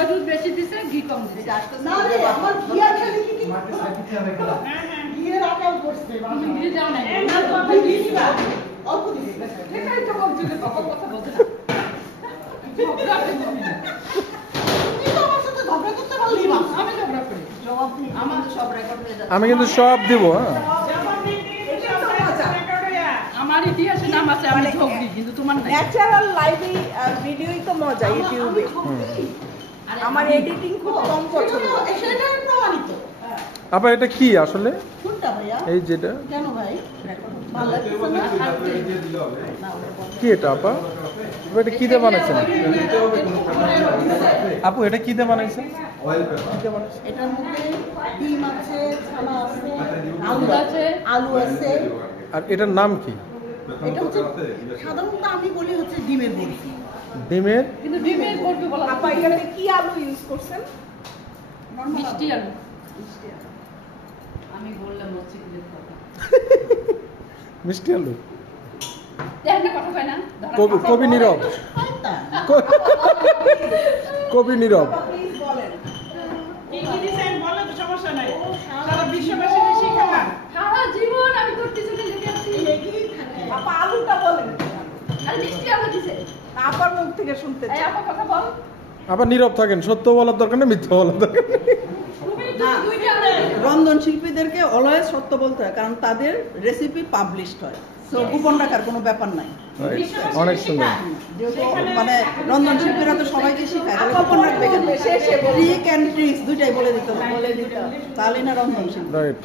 গুঁড়া দুধ বেশি দিছে, ঘি কম দিছে। না রে, আমার ঘি আর খেলে কি মাকে সাকিতে হবে না। হ্যাঁ, ঘিয়ের আটাও করছে। তুমি ঘি দাও না। না তো আমি ঘি দিবা। অল্প দিবি। এটাই তো বলছি যে বাবা কথা বলতে না। ঝগড়া করবি না। তুমি তো আমার সাথে ঝগড়া করতে পারলি না। আমি ঝগড়া করি। জবাব দিই। আমার সব রেকর্ড হয়ে যাচ্ছে। আমি কিন্তু সব দিব, হ্যাঁ। আমার ইতিহাসে নাম আছে, আমি ঝগড়ি, কিন্তু তোমার নাই। ন্যাচারাল লাইভে ভিডিওই তো মজা ইউটিউবে। আমার এডিটিং খুব কম পছন্দ। সেটাই প্রমাণিত। আপা এটা কি আসলে? কোনটা ভাইয়া? এই যেটা কেন ভাই? ভালো লাগছে না? কি এটা আপা? আপা এটা কি দিয়ে বানাইছেন? আপু এটা কি দিয়ে বানাইছেন? এটার মধ্যে ডিম আছে, ছানা আছে, আলু আছে, আলু আছে। আর এটার নাম কি? এটা হচ্ছে সাধারণত আমি বলি হচ্ছে ডিমের বরফি। ডিমের? কিন্তু ডিমের বরফি বলা আপা এখানে কি আলু ইউজ করছেন? মিষ্টি আলু। আমি বললাম হচ্ছে কি কথা। মিষ্টি আলু? দেখেন না কথা কয় না? কবি নীরব। কবি নীরব। প্লিজ বলেন। কি দিছেন বলেন তো, সমস্যা নাই। সারা বিশ্ববাসী শিখাবা। সারা জীবন আমি করতেছি না, লিখে আছি। আপা আলুটা বলেন। আর মিষ্টি আলু দিছে। আপার মুখ থেকে শুনতে এই চাই। আপা কথা বল। আবার নীরব থাকেন, সত্য বলার দরকার নেই, মিথ্যা বলার দরকার নেই। তুমি তো দুইটা আলু দিছো। রন্ধন শিল্পীদেরকে অলওয়েজ সত্য বলতে হয়, কারণ তাদের রেসিপি পাবলিশড হয়, তো গোপন রাখার কোনো ব্যাপার নাই। অনেক সুন্দর। যেহেতু মানে রন্ধন শিল্পীরা তো সবাইকে শেখায়, তাহলে গোপন রাখবে কেন? ট্রিক অ্যান্ড ট্রিক্স দুইটাই বলে দিতে হবে, তাহলেই না রন্ধন শিল্পী। রাইট,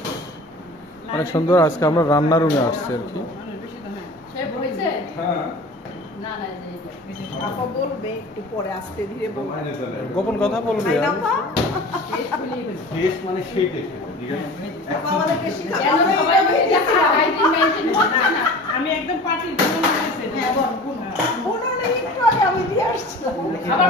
অনেক সুন্দর। আজকে আমরা রান্নার রুমে আসছি আর কি। সে বলেছে না না আপা বলবে একটু পরে আস্তে ধীরে বলবে। গোপন কথা বলবে তাই না আর। আপা? টেস্ট মানে সেই টেস্ট, ঠিক আছে? আপা আমাদেরকে শিখাবে। কেন সবাই বলে যে হাইজিন মেইনটেইন করছে না। আমি একদম পার্টির জন্য হ্যাঁ বল, উনুনে একটু আগে আমি দিয়ে আসছিলাম। আবার